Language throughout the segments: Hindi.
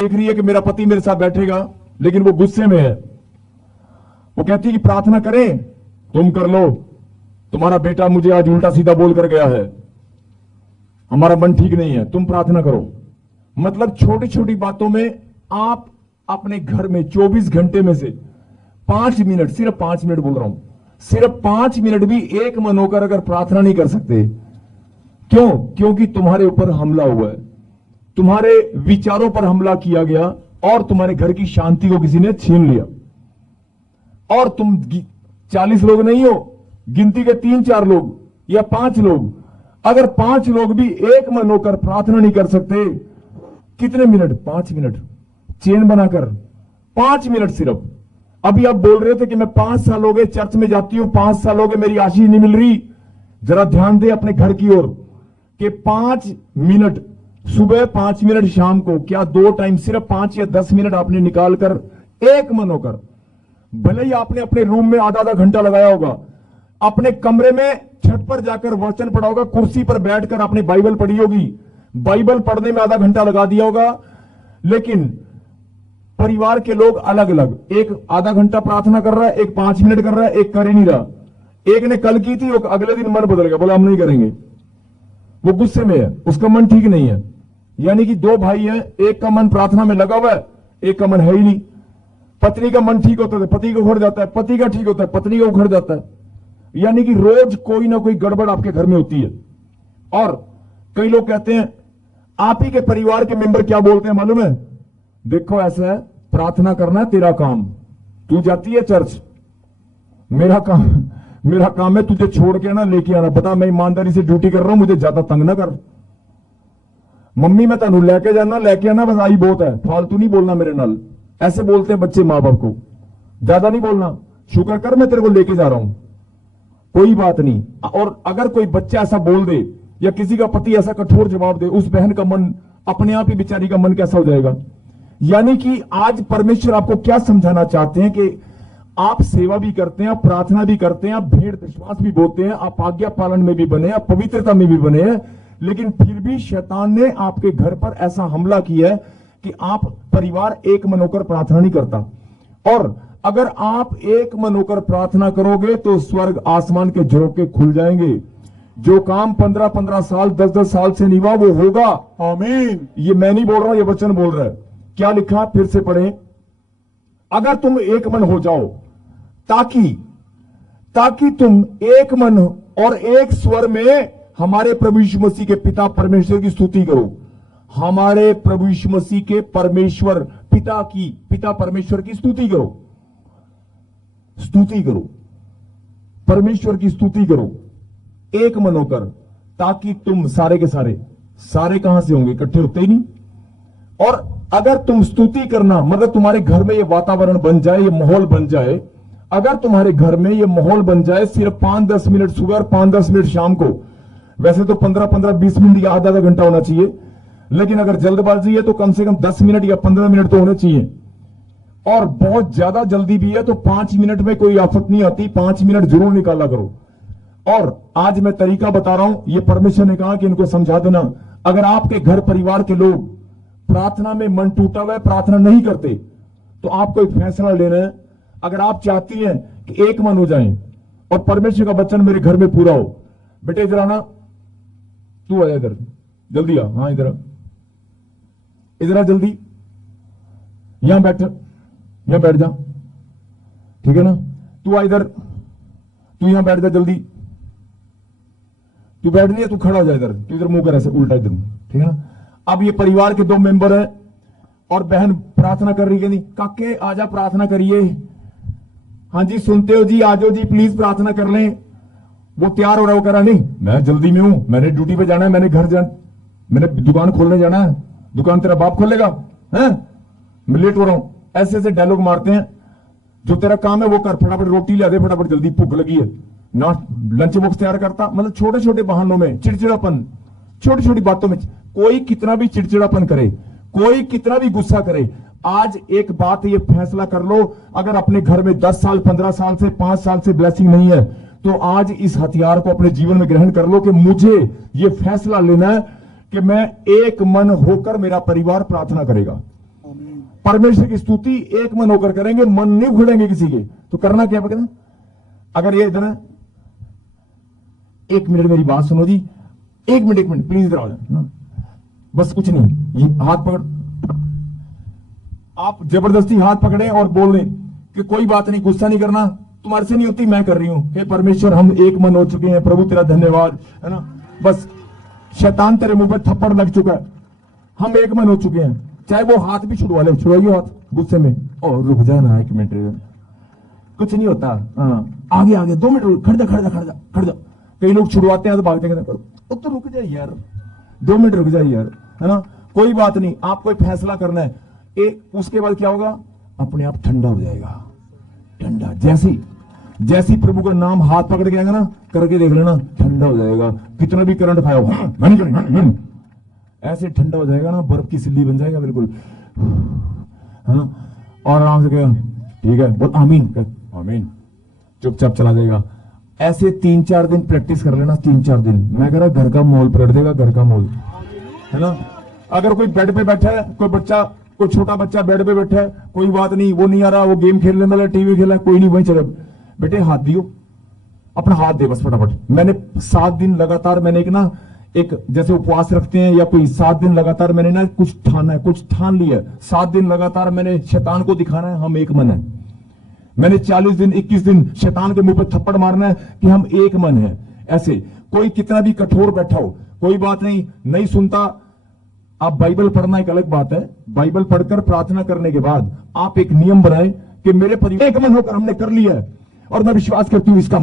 देख रही है कि मेरा पति मेरे साथ बैठेगा, लेकिन वो गुस्से में है। वो कहती है कि प्रार्थना करें, तुम कर लो, तुम्हारा बेटा मुझे आज उल्टा सीधा बोल कर गया है, हमारा मन ठीक नहीं है, तुम प्रार्थना करो। मतलब छोटी छोटी बातों में आप अपने घर में 24 घंटे में से 5 मिनट, सिर्फ 5 मिनट बोल रहा हूं, सिर्फ 5 मिनट भी एक मन होकर अगर प्रार्थना नहीं कर सकते, क्यों? क्योंकि तुम्हारे ऊपर हमला हुआ है, तुम्हारे विचारों पर हमला किया गया और तुम्हारे घर की शांति को किसी ने छीन लिया। और तुम 40 लोग नहीं हो, गिनती के 3-4 लोग या 5 लोग, अगर 5 लोग भी एक मन होकर प्रार्थना नहीं कर सकते, कितने मिनट? 5 मिनट चेन बनाकर 5 मिनट सिर्फ। अभी आप बोल रहे थे कि मैं 5 साल हो गए चर्च में जाती हूं, 5 साल हो गए मेरी आशीष नहीं मिल रही। जरा ध्यान दे अपने घर की ओर कि 5 मिनट सुबह, 5 मिनट शाम को, क्या 2 टाइम, सिर्फ 5 या 10 मिनट आपने निकालकर एक मन होकर, भले ही आपने अपने रूम में आधा घंटा लगाया होगा, अपने कमरे में छत पर जाकर वचन पढ़ा होगा, कुर्सी पर बैठकर आपने बाइबल पढ़ी होगी, बाइबल पढ़ने में आधा घंटा लगा दिया होगा, लेकिन परिवार के लोग अलग अलग, एक आधा घंटा प्रार्थना कर रहा है, एक 5 मिनट कर रहा है, एक कर ही नहीं रहा। एक ने कल की थी, अगले दिन मन बदल गया, बोला हम नहीं करेंगे, वो गुस्से में है, उसका मन ठीक नहीं है। यानी कि 2 भाई हैं, एक का मन प्रार्थना में लगा हुआ है, एक का मन है ही नहीं। पत्नी का मन ठीक होता है, पति को उखड़ जाता है, पति का ठीक होता है, पत्नी का उखड़ जाता है। यानी कि रोज कोई ना कोई गड़बड़ आपके घर में होती है। और कई लोग कहते हैं, आप ही के परिवार के मेंबर क्या बोलते हैं मालूम है? देखो ऐसा है, प्रार्थना करना है तेरा काम, तू जाती है चर्च, मेरा काम है तुझे छोड़ के ना लेके आना। बता, मैं ईमानदारी से ड्यूटी कर रहा हूं, मुझे ज्यादा तंग ना कर। मम्मी मैं तेन लेके जाना, लेके आना, बस आई बहुत है, फालतू नहीं बोलना मेरे नाल। ऐसे बोलते हैं बच्चे माँ बाप को, ज्यादा नहीं बोलना, शुक्र कर मैं तेरे को लेके जा रहा हूं, कोई बात नहीं। और अगर कोई बच्चा ऐसा बोल दे या किसी का पति ऐसा कठोर जवाब दे, उस बहन का मन, अपने आप ही बेचारी का मन कैसा हो जाएगा। यानी कि आज परमेश्वर आपको क्या समझाना चाहते हैं कि आप सेवा भी करते हैं, आप प्रार्थना भी करते हैं, आप भेड़ विश्वास भी बोलते हैं, आप आज्ञा पालन में भी बने, आप पवित्रता में भी बने हैं, लेकिन फिर भी शैतान ने आपके घर पर ऐसा हमला किया है कि आप परिवार एक मन होकर प्रार्थना नहीं करता। और अगर आप एक मन होकर प्रार्थना करोगे तो स्वर्ग आसमान के झरोखे खुल जाएंगे। जो काम 15-15 साल, 10-10 साल से नहीं हुआ, वो होगा। आमीन। ये मैं नहीं बोल रहा हूं, ये वचन बोल रहा है। क्या लिखा, फिर से पढ़ें। अगर तुम एक मन हो जाओ, ताकि तुम एक मन और एक स्वर में हमारे प्रभु यीशु मसीह के पिता परमेश्वर की स्तुति करो। हमारे प्रभु यीशु मसीह के परमेश्वर पिता परमेश्वर की स्तुति करो, परमेश्वर की स्तुति करो एक मन होकर, ताकि तुम सारे के सारे कहां से होंगे? इकट्ठे होते ही नहीं। और अगर तुम स्तुति करना, मतलब तुम्हारे घर में ये वातावरण बन जाए, ये माहौल बन जाए, अगर तुम्हारे घर में ये माहौल बन जाए, सिर्फ 5-10 मिनट सुबह और 5-10 मिनट शाम को, वैसे तो 15-15-20 मिनट या आधा घंटा होना चाहिए, लेकिन अगर जल्दबाजी है तो कम से कम 10 मिनट या 15 मिनट तो होने चाहिए। और बहुत ज्यादा जल्दी भी है तो 5 मिनट में कोई आफत नहीं आती, 5 मिनट जरूर निकाला करो। और आज मैं तरीका बता रहा हूं, ये परमेश्वर ने कहा कि इनको समझा देना। अगर आपके घर परिवार के लोग प्रार्थना में मन टूटा हुआ है, प्रार्थना नहीं करते, तो आपको एक फैसला लेना है। अगर आप चाहती हैं कि एक मन हो जाएं और परमेश्वर का वचन मेरे घर में पूरा हो, बेटे इधर आना, तू आया इधर, जल्दी आ, हाँ इधर आ जल्दी, यहां बैठ जा, ठीक है ना? तू आ इधर, तू यहां बैठ जा जल्दी, तू बैठ नहीं है, तू खड़ा हो जा इधर, तू इधर मुंह कर ऐसे उल्टा इधर, ठीक है ना? अब ये परिवार के 2 मेंबर हैं और बहन प्रार्थना कर रही है, नहीं काके आजा प्रार्थना करिए, हाँ जी सुनते हो जी, आ जाओ जी प्लीज प्रार्थना कर लें। वो तैयार हो रहा, वो कह रहा नहीं मैं जल्दी में हूं, मैंने ड्यूटी पे जाना है, मैंने घर जाना, मैंने दुकान खोलने जाना है, दुकान तेरा बाप खोलेगा है, मैं लेट हो रहा हूं। ऐसे ऐसे डायलॉग मारते हैं, जो तेरा काम है वो कर, फटाफट रोटी ले दे, फटाफट जल्दी भूख लगी है ना, लंच बॉक्स तैयार करता। मतलब छोटे छोटे बहानों में चिड़चिड़ापन, छोटी छोटी बातों में कोई कितना भी चिड़चिड़ापन करे, कोई कितना भी गुस्सा करे, आज एक बात ये फैसला कर लो, अगर अपने घर में 10 साल 15 साल से 5 साल से ब्लेसिंग नहीं है, तो आज इस हथियार को अपने जीवन में ग्रहण कर लो कि मुझे ये फैसला लेना है कि मैं एक मन होकर मेरा परिवार प्रार्थना करेगा। परमेश्वर की स्तुति एक मन होकर करेंगे, मन नहीं उखड़ेंगे किसी के। तो करना क्या पड़ेगा? अगर ये इधर, एक मिनट मेरी बात सुनो जी, एक मिनट प्लीज इधर आ जाओ, बस कुछ नहीं, ये हाथ पकड़, आप जबरदस्ती हाथ पकड़े और बोल दें कि कोई बात नहीं, गुस्सा नहीं करना, तुम्हारे से नहीं होती, मैं कर रही हूं। हे परमेश्वर, हम एक मन हो चुके हैं, प्रभु तेरा धन्यवाद, है ना। बस शैतान तेरे मुंह पे थप्पड़ लग चुका है, हम एक मन हो चुके हैं। चाहे वो हाथ भी छुड़वा ले, छुड़वाइए हाथ गुस्से में, और रुक जाना एक मिनट, कुछ नहीं होता। हाँ, आगे आगे 2 मिनट खड़ जा। कई लोग छुड़वाते हैं तो भागते हैं, तो रुक जाए यार, 2 मिनट रुक जाए यार, है ना। कोई बात नहीं, आप कोई फैसला करना है, उसके बाद क्या होगा? अपने आप ठंडा हो जाएगा, ठंडा। जैसी प्रभु का नाम हाथ पकड़ के आएगा ना, करके देख लेना, ठंडा हो जाएगा। कितना भी करंट खाया हो, ऐसे ठंडा हो जाएगा ना, बर्फ की सिल्ली बन जाएगा बिल्कुल, है ना। और आराम से कहेगा ठीक है, बोल आमीन, चुपचाप चला जाएगा। ऐसे 3-4 दिन प्रैक्टिस कर लेना, 3-4 दिन। मैं कह रहा घर का माहौल पलट देगा, घर का माहौल, है ना। अगर कोई बेड पे बैठा है, कोई छोटा बच्चा बेड पे बैठा है, कोई बात नहीं, वो नहीं आ रहा, वो गेम खेलने वाला, टीवी खेला, कोई नहीं, वहीं चले, बेटे हाथ दियो, अपना हाथ दे बस फटाफट। मैंने 7 दिन लगातार, मैंने एक जैसे उपवास रखते हैं या कोई 7 दिन लगातार मैंने ना कुछ ठान लिया। 7 दिन लगातार मैंने शैतान को दिखाना है हम एक मन है। मैंने 40 दिन 21 दिन शैतान के मुंह पर थप्पड़ मारना है कि हम एक मन है। ऐसे कोई कितना भी कठोर बैठा हो, कोई बात नहीं सुनता। आप बाइबल पढ़ना एक अलग बात है, बाइबल पढ़कर प्रार्थना करने के बाद आप एक नियम बनाए कि मेरे परिवार एक मन होकर हमने कर लिया है, और मैं विश्वास करती हूं इसका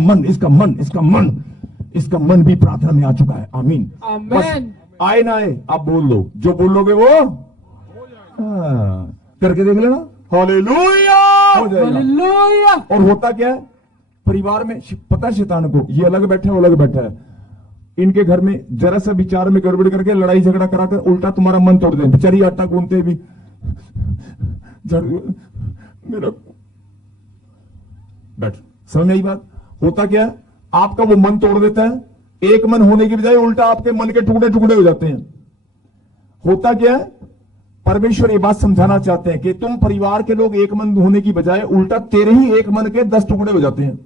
मन भी प्रार्थना में आ चुका है। आमीन। बस आए ना आए, आप बोल लो, जो बोलोगे वो करके देख लेना, हालेलुया हो जाएगा। और होता क्या है परिवार में, पता है शैतान को, ये अलग बैठा है वो अलग बैठा है, इनके घर में जरा सा विचार में गड़बड़ करके लड़ाई झगड़ा कराकर उल्टा तुम्हारा मन तोड़ दे। बेचारी आटा गूंथते भी मेरा बैठ, समझ में आई बात? होता क्या है, आपका वो मन तोड़ देता है, एक मन होने की बजाय उल्टा आपके मन के टुकड़े टुकड़े हो जाते हैं। होता क्या है, परमेश्वर ये बात समझाना चाहते हैं कि तुम परिवार के लोग एक मन होने की बजाय उल्टा तेरे ही एक मन के 10 टुकड़े हो जाते हैं,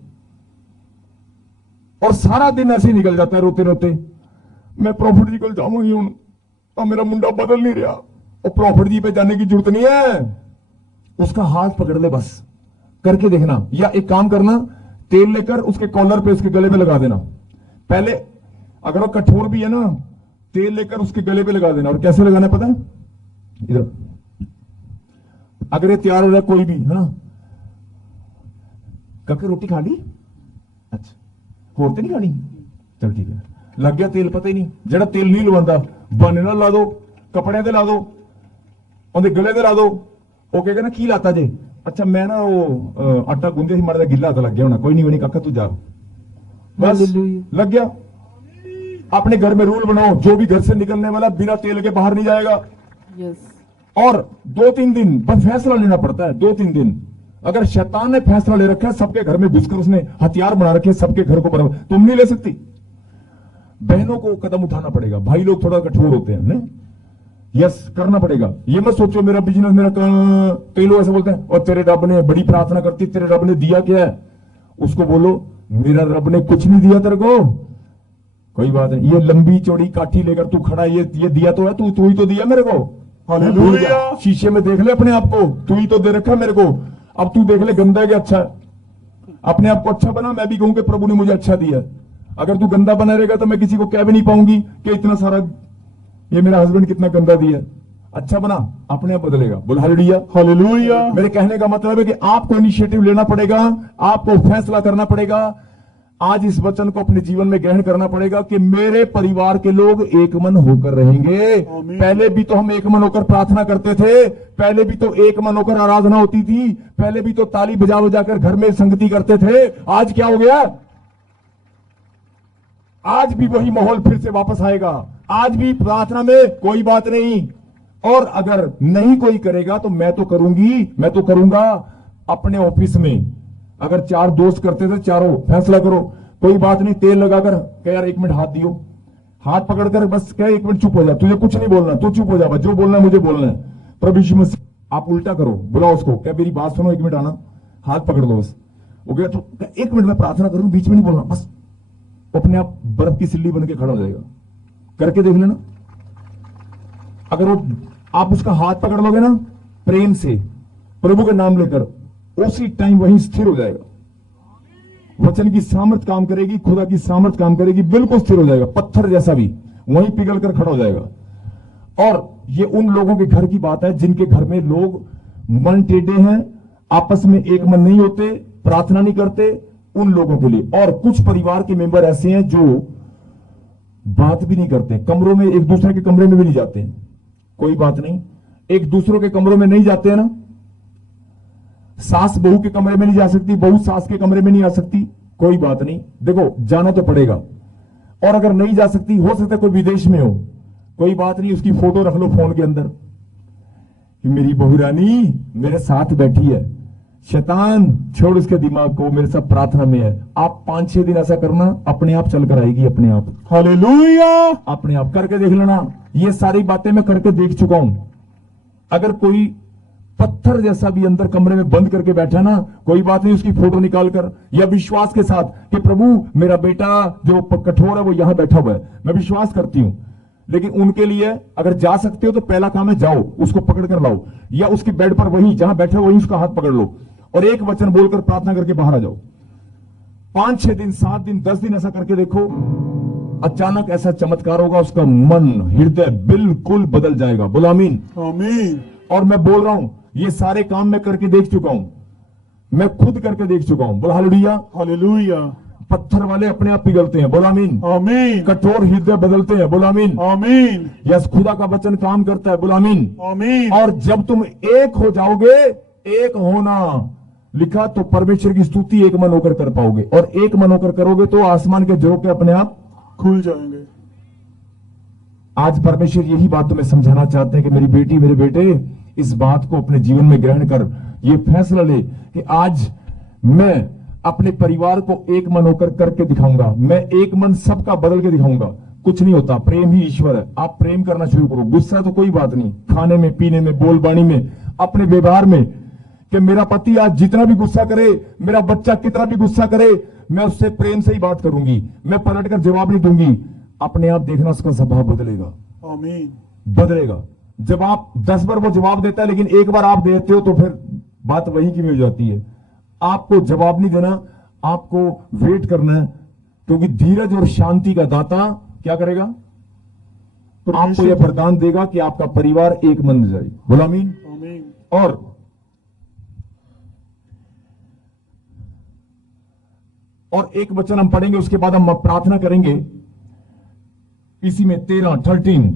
और सारा दिन ऐसे निकल जाता है रोते रोते। मैं प्रॉफिट जी को जाऊंगी हूं और मेरा मुंडा बदल नहीं रहा, और प्रॉफिट जी पे जाने की जरूरत नहीं है, उसका हाथ पकड़ ले बस, करके देखना। या एक काम करना, तेल लेकर उसके कॉलर पे उसके गले पे लगा देना। पहले अगर वो कठोर भी है ना, तेल लेकर उसके गले पे लगा देना। और कैसे लगाना पता है? इधर अगर ये तैयार हो जाए कोई भी, है ना, काके रोटी खा ली, अच्छा होर तो नहीं खानी, चल ठीक है, लग गया तेल, पता ही नहीं। जेड़ा तेल नहीं लवांदा बने ना ला दो, कपड़े ते ला दो, ਉਹਦੇ गले ते ला दो। ਉਹ ਕਹੇਗਾ ना की लाता जे, अच्छा मैं ना वो आटा गूंदे थी, माड़ा गिला हाथ लग गया होना, कोई नहीं काका तू जा, बस लग गया। अपने घर में रूल बनाओ, जो भी घर से निकलने वाला बिना तेल के बाहर नहीं जाएगा। और 2-3 दिन बस फैसला लेना पड़ता है, 2-3 दिन। अगर शैतान ने फैसला ले रखा है, सबके घर में घुसकर उसने हथियार बना रखे, सबके घर को बराबर, तुम नहीं ले सकती। बहनों को कदम उठाना पड़ेगा, भाई लोग थोड़ा कठोर होते हैं, नहीं? यस, करना पड़ेगा। ये मत सोचो मेरा बिजनेस मेरा, कई लोग ऐसे बोलते हैं और तेरे रब ने, बड़ी प्रार्थना करती, तेरे रब ने दिया क्या है? उसको बोलो मेरा रब ने कुछ नहीं दिया तेरे को, कोई बात नहीं। ये लंबी चौड़ी काठी लेकर तू खड़ा, ये दिया तो है, तू ही तो दिया मेरे को। हालेलुया। शीशे में देख ले अपने आप को, तू ही तो दे रखा मेरे को। अब तू देख ले गंदा है कि अच्छा, अपने आप को अच्छा बना, मैं भी कहूं कि प्रभु ने मुझे अच्छा दिया। अगर तू गंदा बना रहेगा तो मैं किसी को कह भी नहीं पाऊंगी कि इतना सारा ये मेरा हस्बैंड कितना गंदा दिया। अच्छा बना, अपने आप बदलेगा। बोल हालेलुया, हालेलुया। मेरे कहने का मतलब है कि आपको इनिशिएटिव लेना पड़ेगा, आपको फैसला करना पड़ेगा। आज इस वचन को अपने जीवन में ग्रहण करना पड़ेगा कि मेरे परिवार के लोग एक मन होकर रहेंगे। पहले भी तो हम एक मन होकर प्रार्थना करते थे, पहले भी तो एक मन होकर आराधना होती थी, पहले भी तो ताली बजा बजाकर घर में संगति करते थे। आज क्या हो गया? आज भी वही माहौल फिर से वापस आएगा। आज भी प्रार्थना में कोई बात नहीं, और अगर नहीं कोई करेगा तो मैं तो करूंगी, मैं तो करूंगा। अपने ऑफिस में अगर 4 दोस्त करते थे, चारों फैसला करो, कोई बात नहीं, तेल लगाकर कह यार 1 मिनट हाथ दियो, हाथ पकड़कर बस कह 1 मिनट चुप हो जा, तुझे कुछ नहीं बोलना, तू चुप हो जा, जो बोलना है मुझे बोलना है। प्रभु यीशु मसीह आप उल्टा करो, बुलाओ उसको, क्या मेरी बात सुनो, 1 मिनट आना, हाथ पकड़ लो बस। वो गया तो 1 मिनट में प्रार्थना करूं, बीच में नहीं बोलना, बस अपने आप बर्फ की सिल्ली बन के खड़ा हो जाएगा। करके देख लेना। अगर वो आप उसका हाथ पकड़ लोगे ना प्रेम से, प्रभु का नाम लेकर, उसी टाइम वहीं स्थिर हो जाएगा। वचन की सामर्थ काम करेगी, खुदा की सामर्थ काम करेगी, बिल्कुल स्थिर हो जाएगा, पत्थर जैसा भी वहीं पिघल कर खड़ा हो जाएगा। और ये उन लोगों के घर की बात है जिनके घर में लोग मन टेढ़े हैं, आपस में एक मन नहीं होते, प्रार्थना नहीं करते, उन लोगों के लिए। और कुछ परिवार के मेंबर ऐसे हैं जो बात भी नहीं करते, कमरों में एक दूसरे के कमरे में भी नहीं जाते हैं, कोई बात नहीं, एक दूसरों के कमरों में नहीं जाते हैं ना, सास बहू के कमरे में नहीं जा सकती, बहू सास के कमरे में नहीं आ सकती, कोई बात नहीं, देखो जाना तो पड़ेगा। और अगर नहीं जा सकती, हो सकता है कोई विदेश में हो, कोई बात नहीं, उसकी फोटो रख लो फोन के अंदर कि मेरी बहू रानी मेरे साथ बैठी है, शैतान छोड़ उसके दिमाग को, मेरे साथ प्रार्थना में है। आप 5-6 दिन ऐसा करना, अपने आप चल कर आएगी, अपने आप। हालेलुया। अपने आप करके देख लेना। ये सारी बातें मैं करके देख चुका हूं। अगर कोई पत्थर जैसा भी अंदर कमरे में बंद करके बैठा ना, कोई बात नहीं, उसकी फोटो निकाल कर, या विश्वास के साथ कि प्रभु मेरा बेटा जो कठोर है वो यहां बैठा हुआ है, मैं विश्वास करती हूं। लेकिन उनके लिए अगर जा सकते हो तो पहला काम है जाओ, उसको पकड़ कर लाओ, या उसके बेड पर वहीं जहां बैठे वहीं उसका हाथ पकड़ लो और एक वचन बोलकर प्रार्थना करके बाहर आ जाओ। 5-6 दिन, 7 दिन, 10 दिन ऐसा करके देखो, अचानक ऐसा चमत्कार होगा, उसका मन, हृदय बिल्कुल बदल जाएगा। बोलो आमीन। आमीन। और मैं बोल रहा हूं, ये सारे काम मैं करके देख चुका हूं, मैं खुद करके देख चुका हूं। बोलो हालेलुया। हालेलुया। पत्थर वाले अपने आप पिघलते हैं। बोलो आमीन। आमीन। कठोर हृदय बदलते हैं। बोलो आमीन। आमीन। यस, खुदा का वचन काम करता है। बोलो आमीन। आमीन। और जब तुम एक हो जाओगे, एक होना लिखा, तो परमेश्वर की स्तुति एक मन होकर कर पाओगे, और एक मन होकर करोगे तो आसमान के झरोखे अपने आप खुल जाएंगे। आज परमेश्वर यही बात तुम्हें समझाना चाहते हैं कि मेरी बेटी, मेरे बेटे, इस बात को अपने जीवन में ग्रहण कर, ये फैसला ले कि आज मैं अपने परिवार को एक मन होकर करके दिखाऊंगा, मैं एक मन सबका बदल के दिखाऊंगा। कुछ नहीं होता, प्रेम ही ईश्वर है। आप प्रेम करना शुरू करो। गुस्सा तो कोई बात नहीं, खाने में, पीने में, बोलबाणी में, अपने व्यवहार में, कि मेरा पति आज जितना भी गुस्सा करे, मेरा बच्चा कितना भी गुस्सा करे, मैं उससे प्रेम से ही बात करूंगी, मैं पलटकर जवाब नहीं दूंगी। अपने आप देखना उसका स्वभाव बदलेगा। आमीन। बदलेगा। जब आप 10 बार वो जवाब देता है लेकिन एक बार आप देते हो तो फिर बात वही की हो जाती है। आपको जवाब नहीं देना, आपको वेट करना है, क्योंकि धीरज और शांति का दाता क्या करेगा? आपको यह वरदान देगा कि आपका परिवार एक मन जाए। बोलो आमीन। आमीन। और एक वचन हम पढ़ेंगे, उसके बाद हम प्रार्थना करेंगे। इसी में 13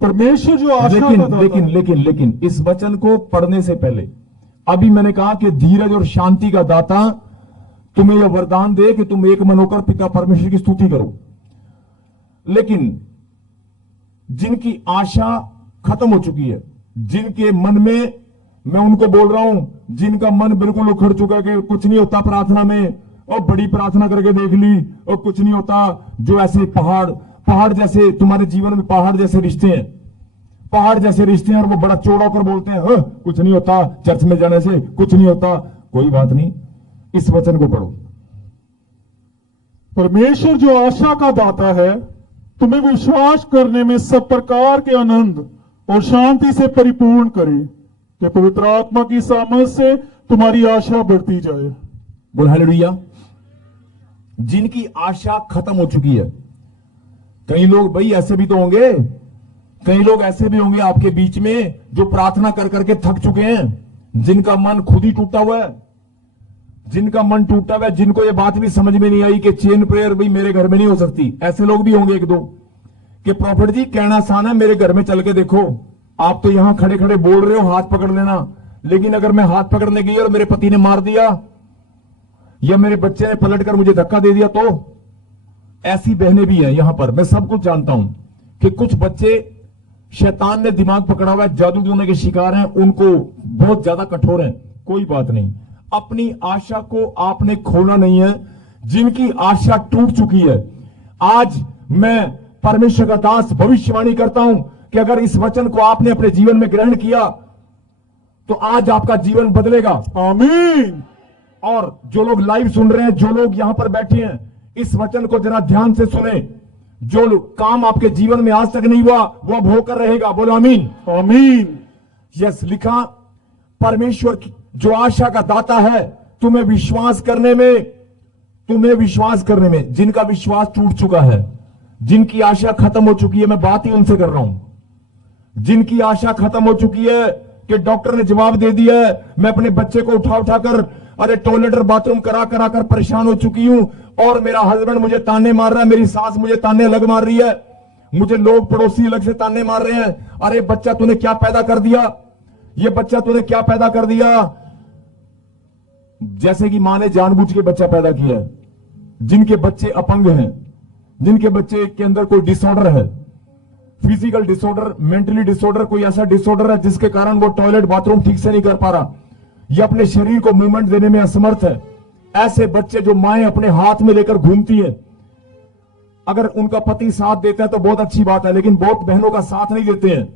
परमेश्वर जो आशा का दाता। लेकिन इस वचन को पढ़ने से पहले अभी मैंने कहा कि धीरज और शांति का दाता तुम्हें यह वरदान दे कि तुम एक मन होकर पिता परमेश्वर की स्तुति करो। लेकिन जिनकी आशा खत्म हो चुकी है, जिनके मन में, मैं उनको बोल रहा हूं, जिनका मन बिल्कुल उखड़ चुका है कि कुछ नहीं होता प्रार्थना में, और बड़ी प्रार्थना करके देख ली और कुछ नहीं होता, जो ऐसे पहाड़ जैसे तुम्हारे जीवन में पहाड़ जैसे रिश्ते हैं, पहाड़ जैसे रिश्ते हैं, और वो बड़ा चौड़ा कर बोलते हैं, कुछ नहीं होता, चर्च में जाने से कुछ नहीं होता। कोई बात नहीं, इस वचन को पढ़ो। परमेश्वर जो आशा का दाता है, तुम्हें विश्वास करने में सब प्रकार के आनंद और शांति से परिपूर्ण करे, कि पवित्र आत्मा की सामर्थ से तुम्हारी आशा बढ़ती जाए। बोल हालेलुया। जिनकी आशा खत्म हो चुकी है, कई लोग भाई ऐसे भी तो होंगे, कई लोग ऐसे भी होंगे आपके बीच में जो प्रार्थना कर करके थक चुके हैं, जिनका मन खुद ही टूटा हुआ है, जिनका मन टूटा हुआ है, जिनको ये बात भी समझ में नहीं आई कि चेन प्रेयर भाई मेरे घर में नहीं हो सकती। ऐसे लोग भी होंगे 1-2 कि प्रॉफिट जी कहना आसान है, मेरे घर में चल के देखो, आप तो यहां खड़े खड़े बोल रहे हो हाथ पकड़ लेना, लेकिन अगर मैं हाथ पकड़ने गई और मेरे पति ने मार दिया या मेरे बच्चे ने पलटकर मुझे धक्का दे दिया, तो ऐसी बहनें भी हैं यहां पर। मैं सब कुछ जानता हूं कि कुछ बच्चे शैतान ने दिमाग पकड़ा हुआ है, जादू टोने के शिकार हैं, उनको बहुत ज्यादा कठोर हैं। कोई बात नहीं, अपनी आशा को आपने खोना नहीं है। जिनकी आशा टूट चुकी है, आज मैं परमेश्वर का दास भविष्यवाणी करता हूं कि अगर इस वचन को आपने अपने जीवन में ग्रहण किया तो आज आपका जीवन बदलेगा। आमीन। और जो लोग लाइव सुन रहे हैं, जो लोग यहां पर बैठे हैं, इस वचन को जरा ध्यान से सुने। जो काम आपके जीवन में आज तक नहीं हुआ वो अब होकर रहेगा। बोलो आमीन। आमीन। यस, लिखा परमेश्वर जो आशा का दाता है, तुम्हें विश्वास करने में जिनका विश्वास टूट चुका है, जिनकी आशा खत्म हो चुकी है, मैं बात ही उनसे कर रहा हूं। जिनकी आशा खत्म हो चुकी है कि डॉक्टर ने जवाब दे दिया है, मैं अपने बच्चे को उठा उठाकर टॉयलेट और बाथरूम करा करा कर परेशान हो चुकी हूं, और मेरा हस्बैंड मुझे ताने मार रहा है, मेरी सास मुझे ताने अलग मार रही है, मुझे लोग पड़ोसी अलग से ताने मार रहे हैं। अरे बच्चा तूने क्या पैदा कर दिया, ये बच्चा तूने क्या पैदा कर दिया। जैसे कि मां ने जानबूझ के बच्चा पैदा किया है। जिनके बच्चे अपंग हैं, जिनके बच्चे के अंदर कोई डिसऑर्डर है, फिजिकल डिसऑर्डर, मेंटली डिसऑर्डर, कोई ऐसा डिसऑर्डर है जिसके कारण वो टॉयलेट बाथरूम ठीक से नहीं कर पा रहा, या अपने शरीर को मूवमेंट देने में असमर्थ है, ऐसे बच्चे जो माएं अपने हाथ में लेकर घूमती हैं, अगर उनका पति साथ देता है तो बहुत अच्छी बात है, लेकिन बहुत बहनों का साथ नहीं देते हैं।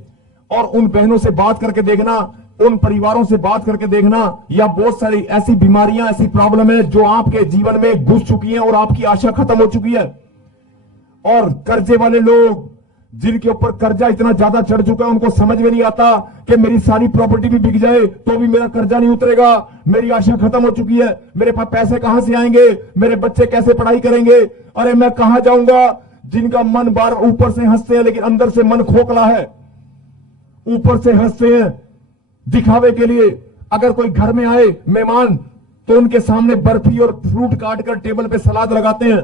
और उन बहनों से बात करके देखना, उन परिवारों से बात करके देखना, या बहुत सारी ऐसी बीमारियां, ऐसी प्रॉब्लम है जो आपके जीवन में घुस चुकी हैं और आपकी आशा खत्म हो चुकी है। और कर्जे वाले लोग, जिनके ऊपर कर्जा इतना ज्यादा चढ़ चुका है, उनको समझ में नहीं आता कि मेरी सारी प्रॉपर्टी भी बिक जाए तो भी मेरा कर्जा नहीं उतरेगा, मेरी आशा खत्म हो चुकी है, मेरे पास पैसे कहां से आएंगे, मेरे बच्चे कैसे पढ़ाई करेंगे, अरे मैं कहां जाऊंगा। जिनका मन बार ऊपर से हंसते हैं लेकिन अंदर से मन खोखला है, ऊपर से हंसते हैं दिखावे के लिए। अगर कोई घर में आए मेहमान तो उनके सामने बर्फी और फ्रूट काट कर टेबल पे सलाद लगाते हैं,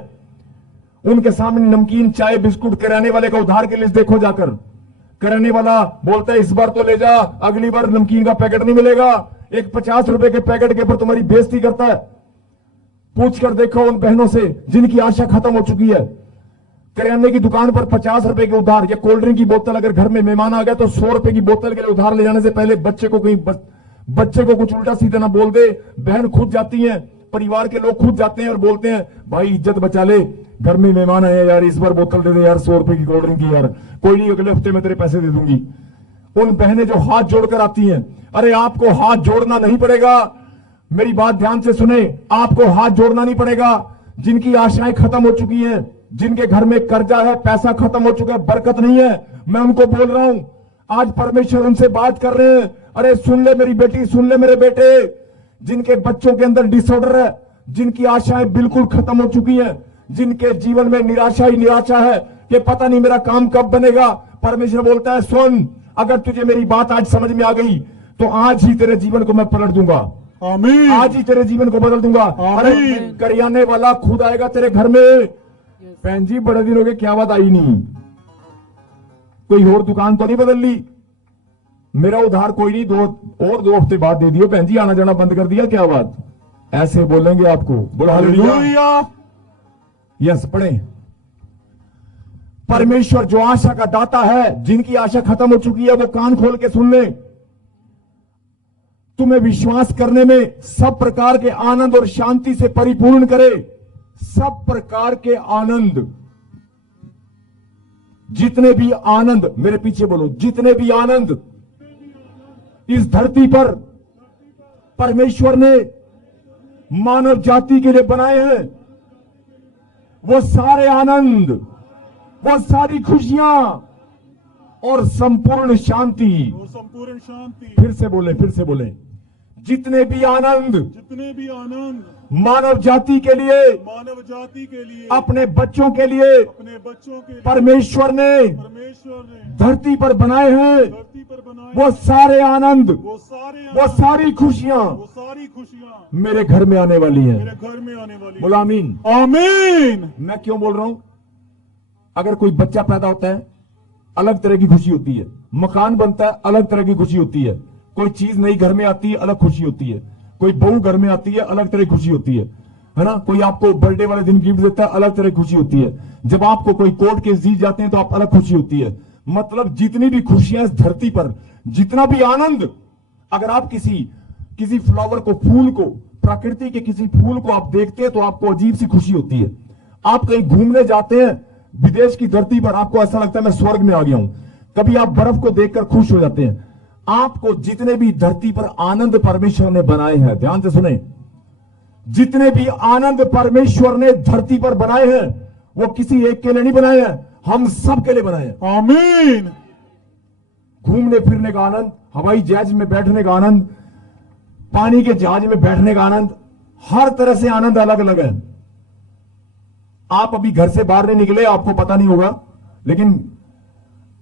उनके सामने नमकीन, चाय, बिस्कुट, किराने वाले का उधार के लिस्ट देखो जाकर, किराने वाला बोलता है इस बार तो ले जा, अगली बार नमकीन का पैकेट नहीं मिलेगा, एक 50 रुपए के पैकेट के ऊपर तुम्हारी बेइज्जती करता है। पूछ कर देखो उन बहनों से जिनकी आशा खत्म हो चुकी है। किराने की दुकान पर 50 रुपए के उधार, या कोल्ड ड्रिंक की बोतल, अगर घर में मेहमान आ गया तो 100 रुपए की बोतल के लिए उधार ले जाने से पहले बच्चे को कुछ उल्टा सीधा ना बोल दे, बहन खुद जाती है, परिवार के लोग खुद जाते हैं और बोलते हैं भाई इज्जत बचा ले, घर में मेहमान आए यार, इस बार बोतल दे दे यार, 100 रुपए की कोल्ड ड्रिंक की यार, कोई नहीं अगले हफ्ते में तेरे पैसे दे दूंगी। उन बहनें जो हाथ जोड़कर आती हैं, अरे आपको हाथ जोड़ना नहीं पड़ेगा, मेरी बात ध्यान से सुने, आपको हाथ जोड़ना नहीं पड़ेगा। जिनकी आशाएं खत्म हो चुकी हैं, जिनके घर में कर्जा है, पैसा खत्म हो चुका है, बरकत नहीं है, मैं उनको बोल रहा हूं, आज परमेश्वर उनसे बात कर रहे हैं। अरे सुन ले मेरी बेटी, सुन ले मेरे बेटे, जिनके बच्चों के अंदर डिसऑर्डर है, जिनकी आशाएं बिल्कुल खत्म हो चुकी हैं, जिनके जीवन में निराशा ही निराशा है कि पता नहीं मेरा काम कब बनेगा, परमेश्वर बोलता है सुन, अगर तुझे मेरी बात आज समझ में आ गई तो आज ही तेरे जीवन को मैं पलट दूंगा, आमीन। आज ही तेरे जीवन को बदल दूंगा। अरे करियाने वाला खुद आएगा तेरे घर में। बहन जी बड़े दिन हो गए, क्या बात आई नहीं, कोई और दुकान तो नहीं बदल ली, मेरा उधार कोई नहीं, दो हफ्ते बाद दे दियो, बहन जी आना जाना बंद कर दिया, क्या बात, ऐसे बोलेंगे आपको। बोलो हालेलुया। यस, पढ़े। परमेश्वर जो आशा का दाता है, जिनकी आशा खत्म हो चुकी है, वो कान खोल के सुन ले। तुम्हें विश्वास करने में सब प्रकार के आनंद और शांति से परिपूर्ण करे। सब प्रकार के आनंद, जितने भी आनंद, मेरे पीछे बोलो, जितने भी आनंद इस धरती पर परमेश्वर ने मानव जाति के लिए बनाए हैं, वो सारे आनंद, वो सारी खुशियां और संपूर्ण शांति, फिर से बोले, जितने भी आनंद मानव जाति के लिए, अपने बच्चों के लिए परमेश्वर ने धरती पर बनाए हैं, वो सारे आनंद, वो सारी खुशियां मेरे घर में आने वाली हैं। बोलो आमीन। आमीन। मैं क्यों बोल रहा हूं? अगर कोई बच्चा पैदा होता है अलग तरह की खुशी होती है, मकान बनता है अलग तरह की खुशी होती है, कोई चीज नई घर में आती है अलग खुशी होती है, कोई बहू घर में आती है अलग तरह की खुशी होती है ना, कोई आपको बर्थडे वाले दिन गिफ्ट देता है अलग तरह की खुशी होती है, जब आपको कोई कोर्ट केस जीत जाते हैं तो आप अलग खुशी होती है। मतलब जितनी भी खुशियां इस धरती पर, जितना भी आनंद, अगर आप किसी फ्लावर को, फूल को, प्रकृति के किसी फूल को आप देखते हैं तो आपको अजीब सी खुशी होती है। आप कहीं घूमने जाते हैं विदेश की धरती पर, आपको ऐसा लगता है मैं स्वर्ग में आ गया हूं। कभी आप बर्फ को देखकर खुश हो जाते हैं। आपको जितने भी धरती पर आनंद परमेश्वर ने बनाए हैं, ध्यान से सुने, जितने भी आनंद परमेश्वर ने धरती पर बनाए हैं वो किसी एक के लिए नहीं बनाए हैं, हम सब के लिए बनाए हैं। आमीन। घूमने फिरने का आनंद, हवाई जहाज में बैठने का आनंद, पानी के जहाज में बैठने का आनंद, हर तरह से आनंद अलग अलग है। आप अभी घर से बाहर नहीं निकले, आपको पता नहीं होगा, लेकिन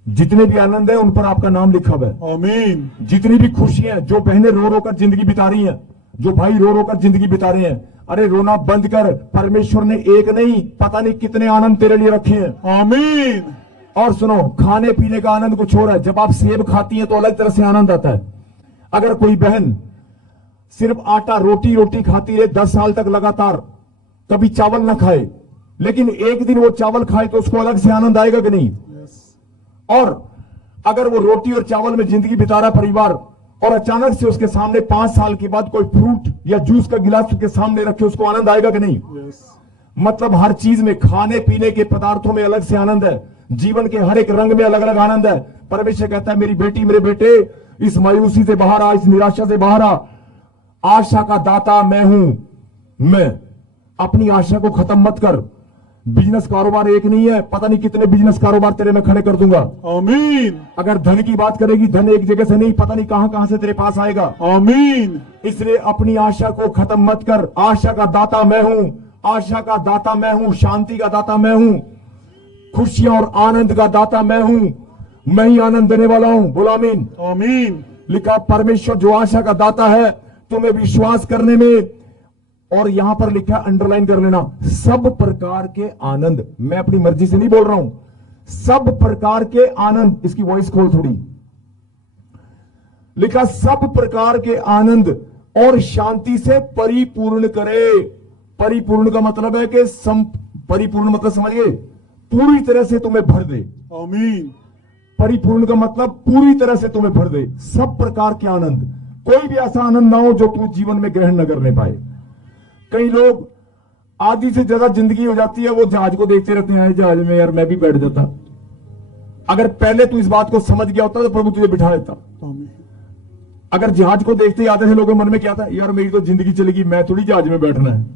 जितने भी आनंद है उन पर आपका नाम लिखा हुआ है। आमीन। जितनी भी खुशियां, जो बहनें रो रो कर जिंदगी बिता रही हैं, जो भाई रो रो कर जिंदगी बिता रहे हैं, अरे रोना बंद कर, परमेश्वर ने एक नहीं पता नहीं कितने आनंद तेरे लिए रखे हैं। आमीन। और सुनो, खाने पीने का आनंद कुछ और है। जब आप सेब खाती हैं तो अलग तरह से आनंद आता है। अगर कोई बहन सिर्फ आटा रोटी रोटी खाती रहे 10 साल तक लगातार, कभी चावल ना खाए, लेकिन एक दिन वो चावल खाए तो उसको अलग से आनंद आएगा कि नहीं? और अगर वो रोटी और चावल में जिंदगी बिता रहा परिवार, और अचानक से उसके सामने 5 साल के बाद कोई फ्रूट या जूस का गिलास उसके सामने रखे, उसको आनंद आएगा कि नहीं? मतलब हर चीज में, खाने पीने के पदार्थों में अलग से आनंद है, जीवन के हर एक रंग में अलग अलग आनंद है। परमेश्वर कहता है, मेरी बेटी मेरे बेटे, इस मायूसी से बाहर आ, इस निराशा से बाहर आ, आशा का दाता मैं हूं। मैं अपनी आशा को खत्म मत कर। बिजनेस कारोबार एक नहीं है, पता नहीं कितने बिजनेस कारोबार तेरे में खड़े कर दूंगा। आमीन। अगर धन की बात करेगी, धन एक जगह से नहीं, पता नहीं कहां कहां से तेरे पास आएगा। आमीन। इसलिए अपनी आशा को खत्म मत कर। आशा का दाता मैं हूं, आशा का दाता मैं हूं, शांति का दाता मैं हूं, खुशियां और आनंद का दाता मैं हूं, मैं ही आनंद देने वाला हूं। बोलो आमीन। आमीन। लिखा, परमेश्वर जो आशा का दाता है, तुम्हें विश्वास करने में, और यहां पर लिखा, अंडरलाइन कर लेना, सब प्रकार के आनंद। मैं अपनी मर्जी से नहीं बोल रहा हूं, सब प्रकार के आनंद। इसकी वॉइस खोल थोड़ी। लिखा, सब प्रकार के आनंद और शांति से परिपूर्ण करे। परिपूर्ण का मतलब है कि परिपूर्ण मतलब समझिए, पूरी तरह से तुम्हें भर दे। आमीन। परिपूर्ण का मतलब पूरी तरह से तुम्हें भर दे। सब प्रकार के आनंद, कोई भी ऐसा आनंद ना हो जो तू जीवन में ग्रहण न करने पाए। कई लोग आधी से ज्यादा जिंदगी हो जाती है, वो जहाज को देखते रहते हैं, जहाज में यार मैं भी बैठ जाता। अगर पहले तू इस बात को समझ गया होता तो प्रभु तुझे बिठा देता। आमीन। अगर जहाज को देखते ही आधे से लोगों के मन में क्या था, यार मेरी तो जिंदगी चलेगी, मैं थोड़ी जहाज में बैठना है।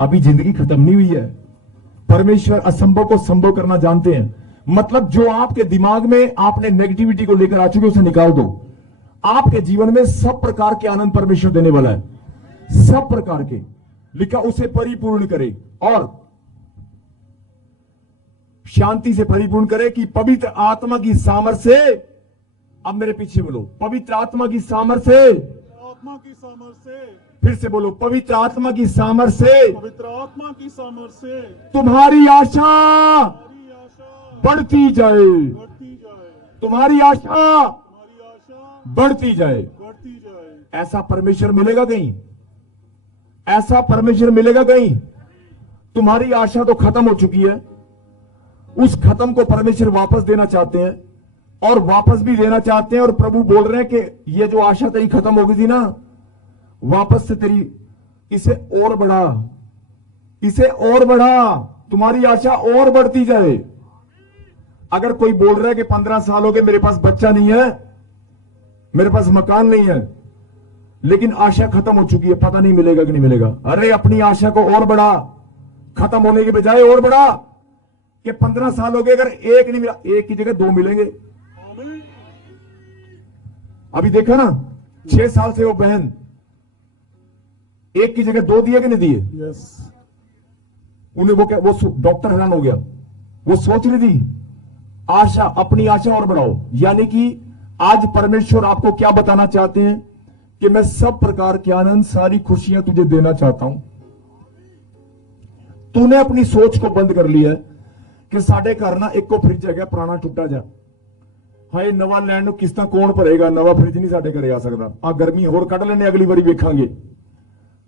अभी जिंदगी खत्म नहीं हुई है। परमेश्वर असंभव को संभव करना जानते हैं। मतलब जो आपके दिमाग में आपने नेगेटिविटी को लेकर आ चुके, उसे निकाल दो। आपके जीवन में सब प्रकार के आनंद परमेश्वर देने वाला है, सब प्रकार के। लिखा, उसे परिपूर्ण करे और शांति से परिपूर्ण करे कि पवित्र आत्मा की सामर्थ्य से, अब मेरे पीछे बोलो, पवित्र आत्मा की सामर्थ्य से, आत्मा की सामर्थ्य से, फिर से बोलो, पवित्र आत्मा की सामर्थ्य से, पवित्र आत्मा की सामर्थ्य से तुम्हारी आशा हमारी आशा बढ़ती जाए। बढ़ती जाए। तुम्हारी आशा हमारी आशा बढ़ती जाए। बढ़ती जाए। ऐसा परमेश्वर मिलेगा कहीं? ऐसा परमेश्वर मिलेगा कहीं? तुम्हारी आशा तो खत्म हो चुकी है, उस खत्म को परमेश्वर वापस देना चाहते हैं, और वापस भी देना चाहते हैं। और प्रभु बोल रहे हैं कि ये जो आशा तेरी खत्म हो गई थी ना, वापस से तेरी इसे और बढ़ा, इसे और बढ़ा, तुम्हारी आशा और बढ़ती जाए। अगर कोई बोल रहा है कि 15 साल हो गए मेरे पास बच्चा नहीं है, मेरे पास मकान नहीं है, लेकिन आशा खत्म हो चुकी है, पता नहीं मिलेगा कि नहीं मिलेगा। अरे अपनी आशा को और बढ़ा, खत्म होने के बजाय और बढ़ा, कि 15 साल हो गए, अगर एक नहीं मिला, एक की जगह 2 मिलेंगे। अभी देखा ना, 6 साल से वो बहन, एक की जगह 2 दिए कि नहीं दिए? यस। उन्हें वो डॉक्टर हैरान हो गया। वो सोच रही थी आशा, अपनी आशा और बढ़ाओ। यानी कि आज परमेश्वर आपको क्या बताना चाहते हैं कि मैं सब प्रकार के आनंद, सारी खुशियां तुझे देना चाहता हूं। तूने अपनी सोच को बंद कर लिया है कि साढ़े घर ना एक को फ्रिज है, पुराना टुटा जा, हाय नवा लैंड किस्ता कौन भरेगा, नवा फ्रिज नहीं साढ़े घरे आ सकता, आ गर्मी होर कट लेने, अगली बारी वेखांगे।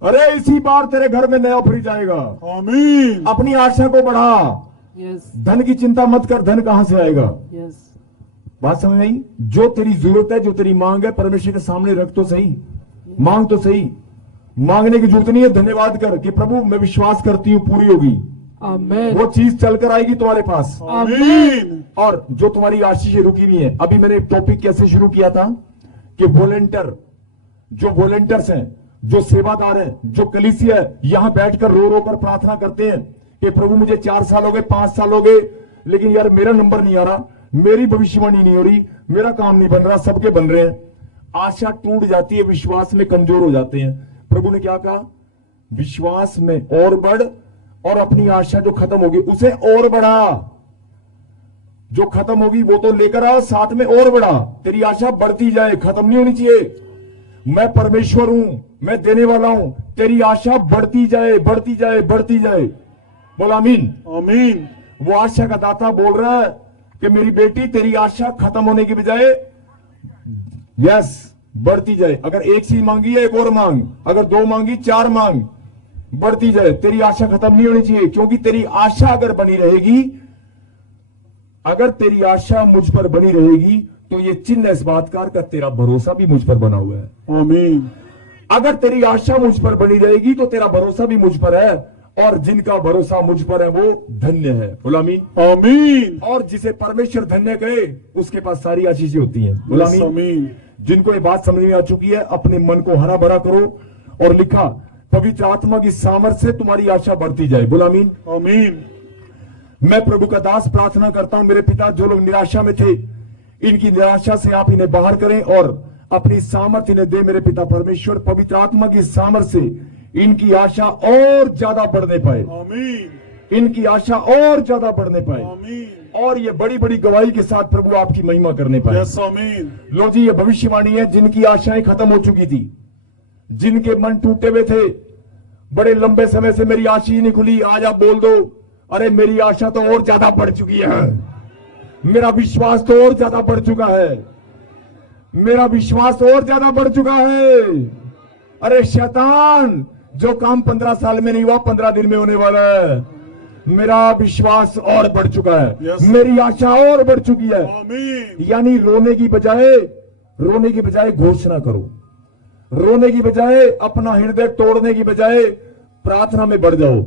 अरे इसी बार तेरे घर में नया फ्रिज आएगा। आमीन। अपनी आशा को बढ़ा। यस। धन की चिंता मत कर, धन कहां से आएगा? यस। बात समझ आई? जो तेरी जरूरत है, जो तेरी मांग है, परमेश्वर के सामने रख तो सही, मांग तो सही। मांगने की जरूरत नहीं है, धन्यवाद कर कि प्रभु मैं विश्वास करती हूं पूरी होगी। आमीन वो चीज चलकर आएगी तुम्हारे पास। आमीन और जो तुम्हारी आशीषें रुकी हुई है, अभी मैंने एक टॉपिक कैसे शुरू किया था कि वॉलेंटियर, जो वॉलेंटियर्स हैं, जो सेवादार हैं, जो कलीसिया है, यहां बैठकर रो रो कर प्रार्थना करते हैं कि प्रभु मुझे 4 साल हो गए, 5 साल हो गए, लेकिन यार मेरा नंबर नहीं आ रहा, मेरी भविष्यवाणी नहीं हो रही, मेरा काम नहीं बन रहा, सबके बन रहे हैं। आशा टूट जाती है, विश्वास में कमजोर हो जाते हैं। प्रभु ने क्या कहा? विश्वास में और बढ़, और अपनी आशा जो खत्म होगी उसे और बढ़ा। जो खत्म होगी वो तो लेकर आ, साथ में और बढ़ा। तेरी आशा बढ़ती जाए, खत्म नहीं होनी चाहिए। मैं परमेश्वर हूं, मैं देने वाला हूं, तेरी आशा बढ़ती जाए, बढ़ती जाए, बढ़ती जाए। बोला आमीन। आमीन वो आशा का दाता बोल रहा है कि मेरी बेटी तेरी आशा खत्म होने की बजाय यस बढ़ती जाए। अगर एक चीज मांगी है एक और मांग, अगर 2 मांगी 4 मांग, बढ़ती जाए। तेरी आशा खत्म नहीं होनी चाहिए, क्योंकि तेरी आशा अगर बनी रहेगी, अगर तेरी आशा मुझ पर बनी रहेगी तो ये चिन्ह इस बात का तेरा भरोसा भी मुझ पर बना हुआ है। आमीन अगर तेरी आशा मुझ पर बनी रहेगी तो तेरा भरोसा भी मुझ पर है, और जिनका भरोसा मुझ पर है वो धन्य है। बोला आमीन। आमीन और जिसे परमेश्वर धन्य कहे उसके पास सारी आशीषें होती हैं। बोला आमीन। आमीन जिनको ये बात समझ में आ चुकी है, अपने मन को हरा भरा करो और लिखा, पवित्र आत्मा की सामर्थ्य से तुम्हारी आशा बढ़ती जाए। बोला आमीन। आमीन मैं प्रभु का दास प्रार्थना करता हूं, मेरे पिता जो लोग निराशा में थे, इनकी निराशा से आप इन्हें बाहर करें और अपनी सामर्थ्य इन्हें दे। मेरे पिता परमेश्वर, पवित्र आत्मा की सामर्थ्य से इनकी आशा और ज्यादा बढ़ने पाए, आमीन इनकी आशा और ज्यादा बढ़ने पाए, आमीन और ये बड़ी बड़ी गवाही के साथ प्रभु आपकी महिमा करने पाए। यस आमीन लो जी, ये भविष्यवाणी है। जिनकी आशाएं खत्म हो चुकी थी, जिनके मन टूटे हुए थे, बड़े लंबे समय से मेरी आशा ही नहीं खुली, आज आप बोल दो, अरे मेरी आशा तो और ज्यादा बढ़ चुकी है, मेरा विश्वास तो और ज्यादा बढ़ चुका है, मेरा विश्वास और ज्यादा बढ़ चुका है। अरे शैतान, जो काम 15 साल में नहीं हुआ 15 दिन में होने वाला है। मेरा विश्वास और बढ़ चुका है, Yes. मेरी आशा और बढ़ चुकी है। आमीन यानी रोने की बजाय घोषणा करो, रोने की बजाय अपना हृदय तोड़ने की बजाय प्रार्थना में बढ़ जाओ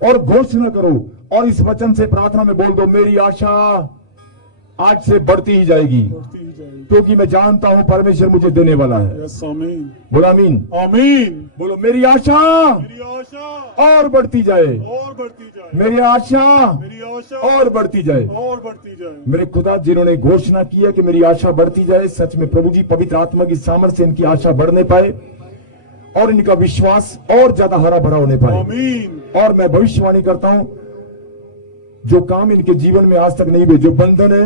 और घोषणा करो, और इस वचन से प्रार्थना में बोल दो, मेरी आशा आज से बढ़ती ही जाएगी, बढ़ती ही जाएगी। क्योंकि मैं जानता हूं परमेश्वर मुझे देने वाला है। यस आमीन बोलो आमीन। आमीन बोलो मेरी आशा मेरी आशा और बढ़ती जाए, और बढ़ती जाए, मेरी आशा मेरी आशा और बढ़ती जाए। और बढ़ती जाए। मेरे खुदा, जिन्होंने घोषणा की है कि मेरी आशा बढ़ती जाए, सच में प्रभु जी पवित्र आत्मा की सामर्थ्य से इनकी आशा बढ़ने पाए और इनका विश्वास और ज्यादा हरा भरा होने पाए। आमीन और मैं भविष्यवाणी करता हूं, जो काम इनके जीवन में आज तक नहीं हुए, जो बंधन है,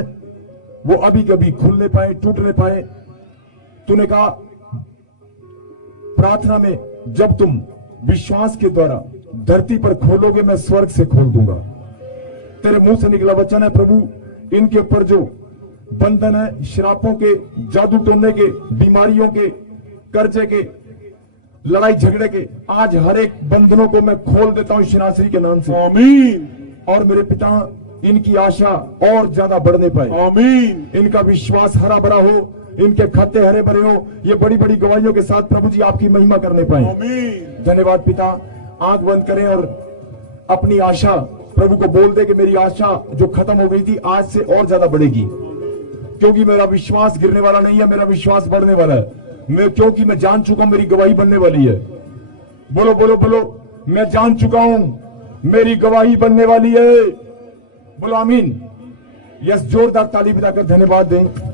वो अभी कभी खुलने पाए, टूटने पाए। तूने कहा प्रार्थना में, जब तुम विश्वास के द्वारा धरती पर खोलोगे, मैं स्वर्ग से खोल दूंगा। तेरे मुंह से निकला वचन है प्रभु, इनके ऊपर जो बंधन है, श्रापों के, जादू टोने के, बीमारियों के, कर्जे के, लड़ाई झगड़े के, आज हर एक बंधनों को मैं खोल देता हूं शिनाश्री के नाम से। आमीन और मेरे पिता, इनकी आशा और ज्यादा बढ़ने पाए, आमीन इनका विश्वास हरा भरा हो, इनके खाते हरे भरे हो, ये बड़ी बड़ी गवाहियों के साथ प्रभु जी आपकी महिमा करने पाए। आमीन धन्यवाद पिता। आंख बंद करें और अपनी आशा प्रभु को बोल दे कि मेरी आशा जो खत्म हो गई थी आज से और ज्यादा बढ़ेगी, क्योंकि मेरा विश्वास गिरने वाला नहीं है, मेरा विश्वास बढ़ने वाला है। क्योंकि मैं जान चुका हूं मेरी गवाही बनने वाली है। बोलो बोलो बोलो, मैं जान चुका हूं मेरी गवाही बनने वाली है। बोलो आमीन। यस, जोरदार ताली बजाकर धन्यवाद दें।